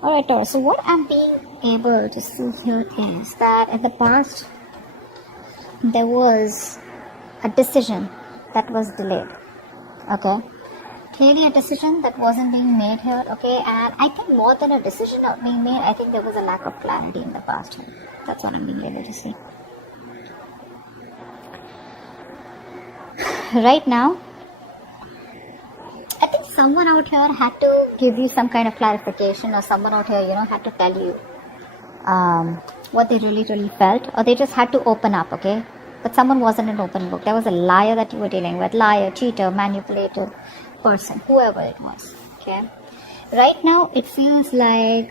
Alright, Taurus, so what I'm being able to see here is that in the past there was a decision that was delayed. Okay, clearly a decision that wasn't being made here. Okay, and I think more than a decision not being made, I think there was a lack of clarity in the past here. That's what I'm being able to see. Right now, I think someone out here had to give you some kind of clarification, or someone out here, had to tell you what they really felt, or they just had to open up, okay? But someone wasn't an open book. There was a liar that you were dealing with, liar, cheater, manipulator person, whoever it was, okay? Right now, it feels like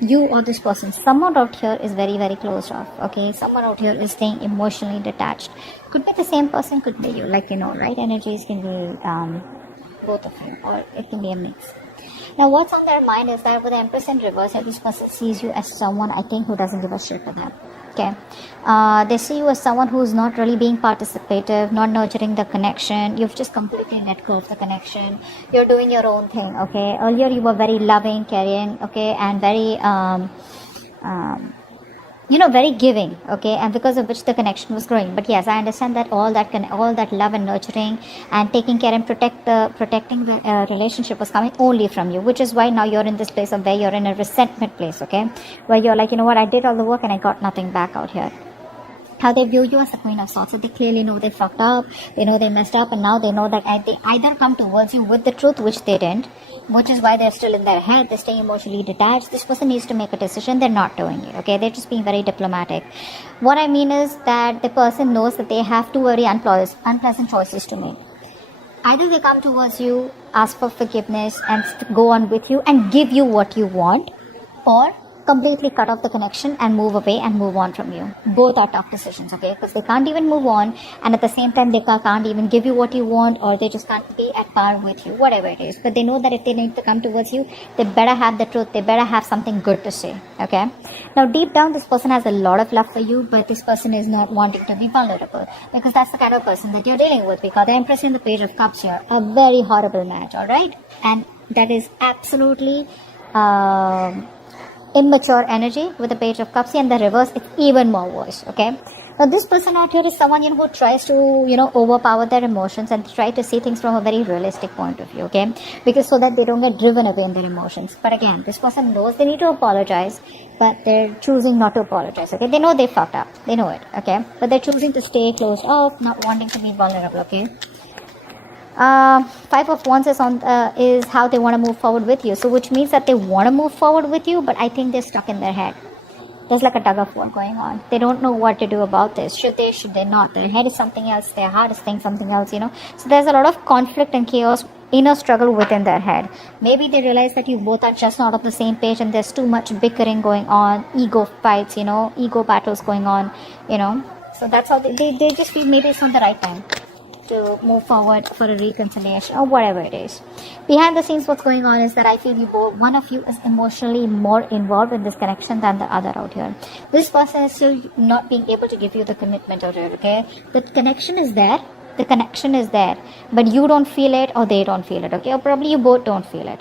you or this person, someone out here is very closed off, okay? Someone out here is staying emotionally detached. Could be the same person, could be you, right? Energies can be both of you, or it can be a mix. Now, what's on their mind is that with the Empress in reverse, this person sees you as someone, I think, who doesn't give a shit for them. Okay, they see you as someone who's not really being participative, not nurturing the connection. You've just completely let go of the connection. You're doing your own thing. Okay, earlier you were very loving, caring, okay, and very very giving, okay, and because of which the connection was growing. But yes, I understand that all that love and nurturing and taking care and protecting the relationship was coming only from you, which is why now you're in this place of where you're in a resentment place, okay, where you're like, what, I did all the work and I got nothing back out here. How they view you as the Queen of Swords. So they clearly know they fucked up, they know they messed up, and now they know that they either come towards you with the truth, which they didn't, which is why they're still in their head, they're staying emotionally detached. This person needs to make a decision, they're not doing it, okay, they're just being very diplomatic. What I mean is that the person knows that they have two very unpleasant choices to make. Either they come towards you, ask for forgiveness, and go on with you and give you what you want, or completely cut off the connection and move away and move on from you. Both are tough decisions, okay, because they can't even move on, and at the same time they can't even give you what you want, or they just can't be at par with you, whatever it is. But they know that if they need to come towards you, they better have the truth, they better have something good to say, okay. Now deep down, this person has a lot of love for you, but this person is not wanting to be vulnerable, because that's the kind of person that you're dealing with. Because the Empress and the Page of Cups here, a very horrible match, alright, and that is absolutely immature energy with the Page of Cups, and the reverse, it's even more worse, okay. Now this person out here is someone who tries to overpower their emotions and try to see things from a very realistic point of view, okay, because so that they don't get driven away in their emotions. But again, this person knows they need to apologize, but they're choosing not to apologize, okay. They know they fucked up, they know it, okay, but they're choosing to stay closed off, not wanting to be vulnerable, okay. Five of Wands is how they want to move forward with you. So which means that they want to move forward with you, but I think they're stuck in their head. There's like a tug of war going on. They don't know what to do about this. Should they not? Their head is something else, their heart is saying something else, So there's a lot of conflict and chaos, inner struggle within their head. Maybe they realize that you both are just not on the same page, and there's too much bickering going on, ego fights, ego battles going on, So that's how they just feel maybe it's not the right time to move forward for a reconciliation or whatever it is. Behind the scenes, what's going on is that I feel one of you is emotionally more involved in this connection than the other out here. This person is still not being able to give you the commitment out here, okay? The connection is there, but you don't feel it, or they don't feel it, okay? Or probably you both don't feel it.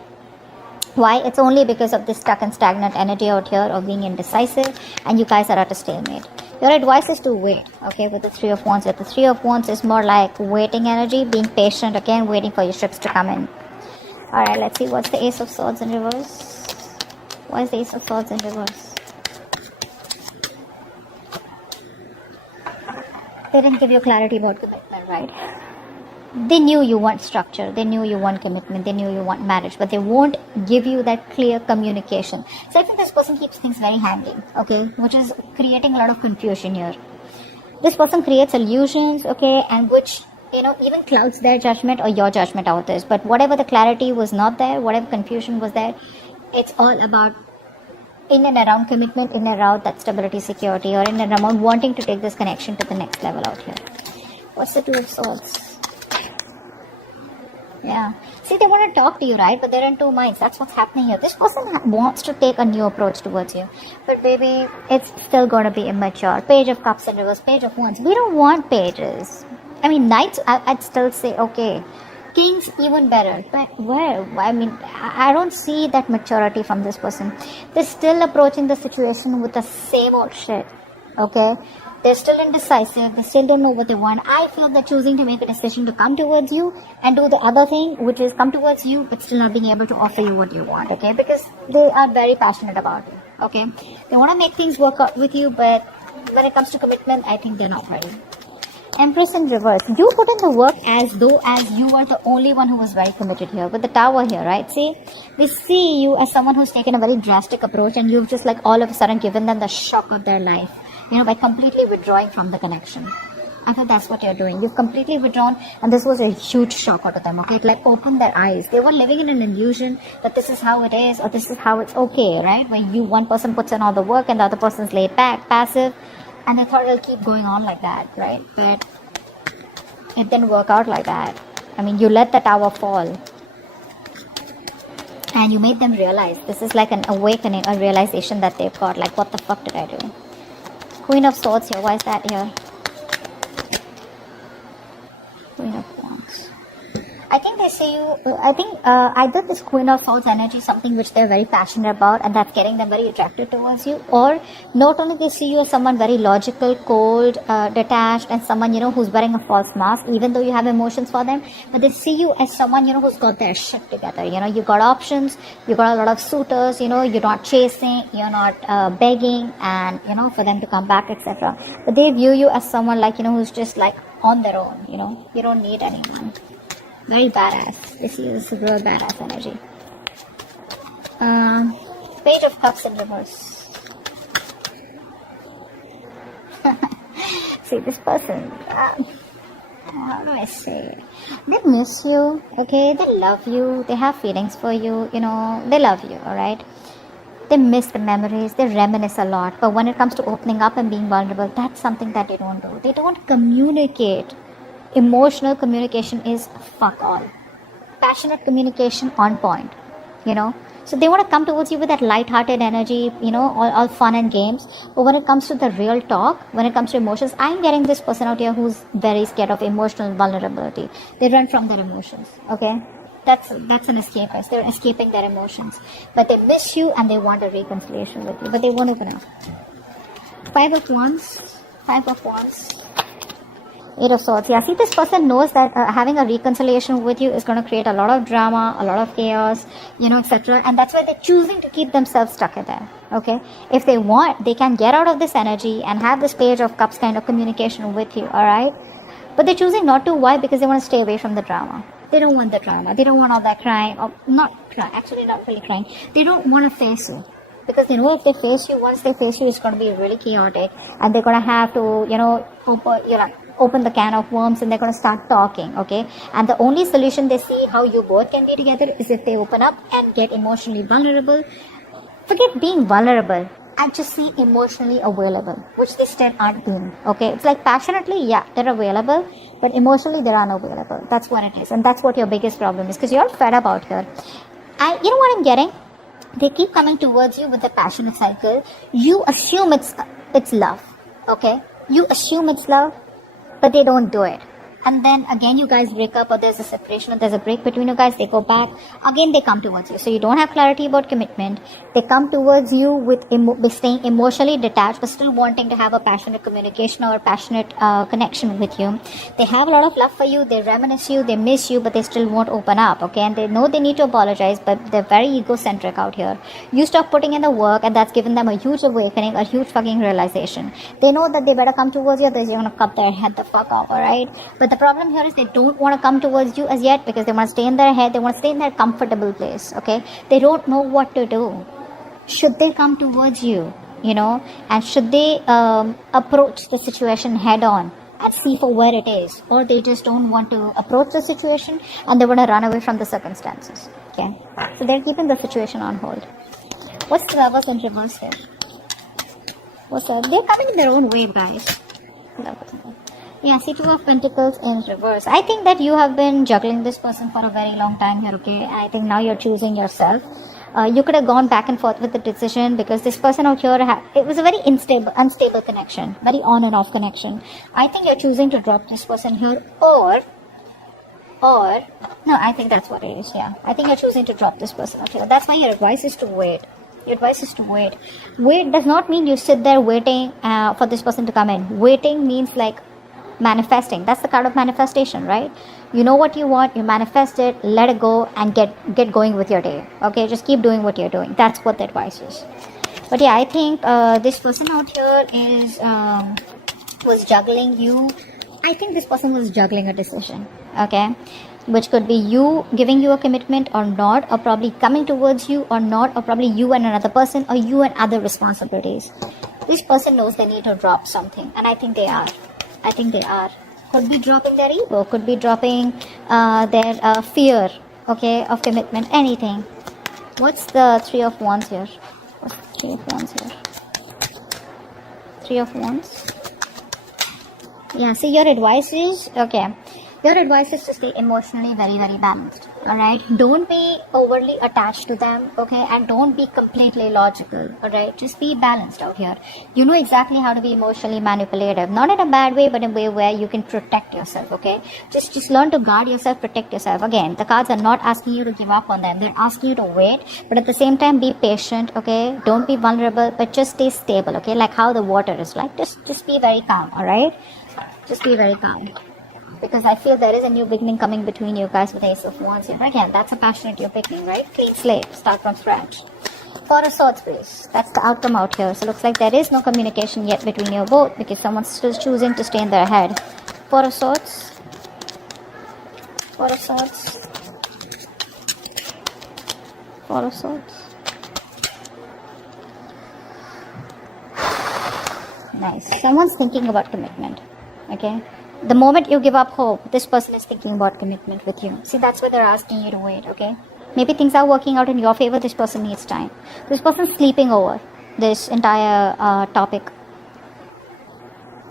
Why? It's only because of this stuck and stagnant energy out here of being indecisive, and you guys are at a stalemate. Your advice is to wait, okay, with the Three of Wands. The Three of Wands is more like waiting energy, being patient, again, waiting for your ships to come in. Alright, let's see what's the Ace of Swords in reverse. Why is the Ace of Swords in reverse? They didn't give you clarity about commitment, right? They knew you want structure, they knew you want commitment, they knew you want marriage, but they won't give you that clear communication. So I think this person keeps things very hanging, okay, which is creating a lot of confusion here. This person creates illusions, okay, and which, even clouds their judgment or your judgment out this. But whatever the clarity was not there, whatever confusion was there, it's all about in and around commitment, in and around that stability, security, or in and around wanting to take this connection to the next level out here. What's the Two of Swords? Yeah. See, they want to talk to you, right? But they're in two minds. That's what's happening here. This person wants to take a new approach towards you. But baby, it's still going to be immature. Page of Cups in reverse, Page of Wands. We don't want pages. I mean, Knights, I'd still say, okay. Kings even better. But where? I mean, I don't see that maturity from this person. They're still approaching the situation with the same old shit. Okay? They're still indecisive. They still don't know what they want. I feel they're choosing to make a decision to come towards you and do the other thing, which is come towards you but still not being able to offer you what you want. Okay? Because they are very passionate about it. Okay? They want to make things work out with you, but when it comes to commitment, I think they're not ready. Empress in reverse. You put in the work as though as you were the only one who was very committed here. With the tower here, right? See? They see you as someone who's taken a very drastic approach and you've just like all of a sudden given them the shock of their life. By completely withdrawing from the connection. I thought that's what you're doing. You've completely withdrawn and this was a huge shock out of them. Okay? It like opened their eyes. They were living in an illusion that this is how it is or this is how it's okay, right? Where one person puts in all the work and the other person's laid back, passive. And they thought it'll keep going on like that, right? But it didn't work out like that. I mean, you let the tower fall. And you made them realize. This is like an awakening, a realization that they've got. Like, what the fuck did I do? Queen of Swords here. Why is that here? Queen of Wands. I think they see you, either this Queen of Swords energy is something which they're very passionate about and that's getting them very attracted towards you, or not only they see you as someone very logical, cold, detached and someone, who's wearing a false mask even though you have emotions for them, but they see you as someone, who's got their shit together. You got options, you got a lot of suitors, you're not chasing, you're not begging and, for them to come back, etc. But they view you as someone like, who's just like on their own, you don't need anyone. Very badass. This is a real badass energy. Page of Cups in reverse. See, this person, how do I say? They miss you, okay? They love you. They have feelings for you, they love you, alright? They miss the memories. They reminisce a lot. But when it comes to opening up and being vulnerable, that's something that they don't do. They don't communicate. Emotional communication is fuck all. Passionate communication on point, So they want to come towards you with that light-hearted energy, all fun and games. But when it comes to the real talk, when it comes to emotions, I'm getting this person out here who's very scared of emotional vulnerability. They run from their emotions, okay? That's an escapist. They're escaping their emotions. But they miss you and they want a reconciliation with you. But they won't open up. 5 of Wands. 5 of Wands. 8 of Swords. Yeah, see, this person knows that having a reconciliation with you is going to create a lot of drama, a lot of chaos, etc. And that's why they're choosing to keep themselves stuck in there. Okay? If they want, they can get out of this energy and have this Page of Cups kind of communication with you. Alright? But they're choosing not to. Why? Because they want to stay away from the drama. They don't want the drama. They don't want all that crying. Or not crying. Actually, not really crying. They don't want to face you. Because they know if they face you, once they face you, it's going to be really chaotic. And they're going to have to, open the can of worms and they're going to start talking, okay? And the only solution they see how you both can be together is if they open up and get emotionally vulnerable. Forget being vulnerable. I just see emotionally available, which they still aren't being, okay? It's like passionately, yeah, they're available, but emotionally they're unavailable. That's what it is. And that's what your biggest problem is because you're fed up out here. And you know what I'm getting? They keep coming towards you with the passionate cycle. You assume it's love, okay? You assume it's love, but they don't do it. And then again you guys break up or there's a separation or there's a break between you guys, they go back, again they come towards you. So you don't have clarity about commitment. They come towards you with staying emotionally detached but still wanting to have a passionate communication or a passionate connection with you. They have a lot of love for you, they reminisce you, they miss you, but they still won't open up, okay? And they know they need to apologize, but they're very egocentric out here. You stop putting in the work and that's given them a huge awakening, a huge fucking realization. They know that they better come towards you, they're going to cut their head the fuck off, alright? But the problem here is they don't want to come towards you as yet because they want to stay in their head, they want to stay in their comfortable place, okay? They don't know what to do. Should they come towards you, and should they approach the situation head on and see for where it is, or they just don't want to approach the situation and they want to run away from the circumstances, okay? So they're keeping the situation on hold. What's the Lovers in reverse here? What's up? They're coming in their own wave, guys. Yeah, see, 2 of Pentacles in reverse. I think that you have been juggling this person for a very long time here, okay? I think now you're choosing yourself. You could have gone back and forth with the decision because this person out here, it was a very unstable connection, very on and off connection. I think you're choosing to drop this person here, or Or, no, I think that's what it is, yeah. I think you're choosing to drop this person out here. That's why your advice is to wait. Your advice is to wait. Wait does not mean you sit there waiting for this person to come in. Waiting means like manifesting. That's the card of manifestation, right? You know what you want, you manifest it, let it go, and get going with your day. Okay, just keep doing what you're doing. That's what the advice is. But yeah, I think this person out here is was juggling you. I think this person was juggling a decision, okay, which could be you giving you a commitment or not, or probably coming towards you or not, or probably you and another person, or you and other responsibilities. This person knows they need to drop something, and I think they are. I think they are. Could be dropping their ego, could be dropping their fear, okay, of commitment, anything. What's the Three of Wands here? What's the Three of Wands here? Three of Wands. Yeah, see, your advice is, okay, your advice is to stay emotionally very, very balanced. Alright, don't be overly attached to them, okay, and don't be completely logical. Alright, just be balanced out here. You know exactly how to be emotionally manipulative, not in a bad way, but in a way where you can protect yourself, okay. Just learn to guard yourself, protect yourself. Again, the cards are not asking you to give up on them, they're asking you to wait, but at the same time be patient, okay. Don't be vulnerable, but just stay stable, okay, like how the water is like. Just be very calm. Alright, just be very calm, because I feel there is a new beginning coming between you guys with Ace of Wands here. Again, that's a passionate you're picking, right? Clean slate, start from scratch. Four of Swords, please. That's the outcome out here. So looks like there is no communication yet between you both, because someone's still choosing to stay in their head. Four of Swords. Four of Swords. Four of Swords. Nice. Someone's thinking about commitment, okay? The moment you give up hope, this person is thinking about commitment with you. See, that's why they're asking you to wait, okay? Maybe things are working out in your favor, this person needs time. This person's sleeping over this entire topic.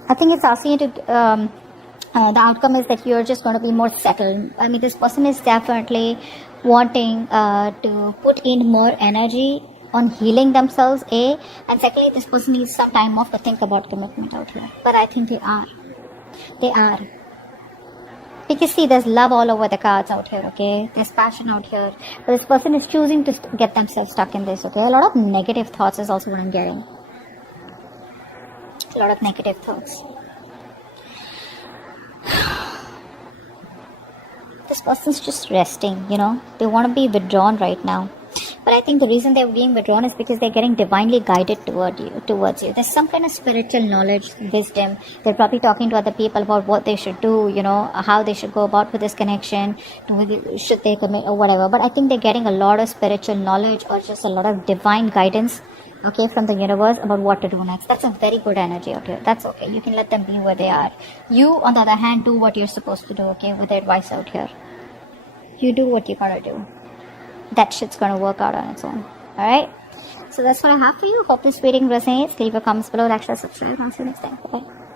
I think it's asking you to, the outcome is that you're just going to be more settled. I mean, this person is definitely wanting to put in more energy on healing themselves, A, and secondly, this person needs some time off to think about commitment out here. But I think they are. They are. Because see, there's love all over the cards out here, okay? There's passion out here. But this person is choosing to get themselves stuck in this, okay? A lot of negative thoughts is also what I'm getting. A lot of negative thoughts. This person's just resting, you know? They want to be withdrawn right now. But I think the reason they're being withdrawn is because they're getting divinely guided towards you. There's some kind of spiritual knowledge, wisdom. They're probably talking to other people about what they should do, you know, how they should go about with this connection, should they commit or whatever. But I think they're getting a lot of spiritual knowledge or just a lot of divine guidance, okay, from the universe about what to do next. That's a very good energy out here. That's okay. You can let them be where they are. You, on the other hand, do what you're supposed to do, okay, with the advice out here. You do what you gotta do. That shit's gonna work out on its own. Alright? So that's what I have for you. Hope this reading resonates. Leave your comments below, like, share, subscribe. I'll see you next time. Bye-bye.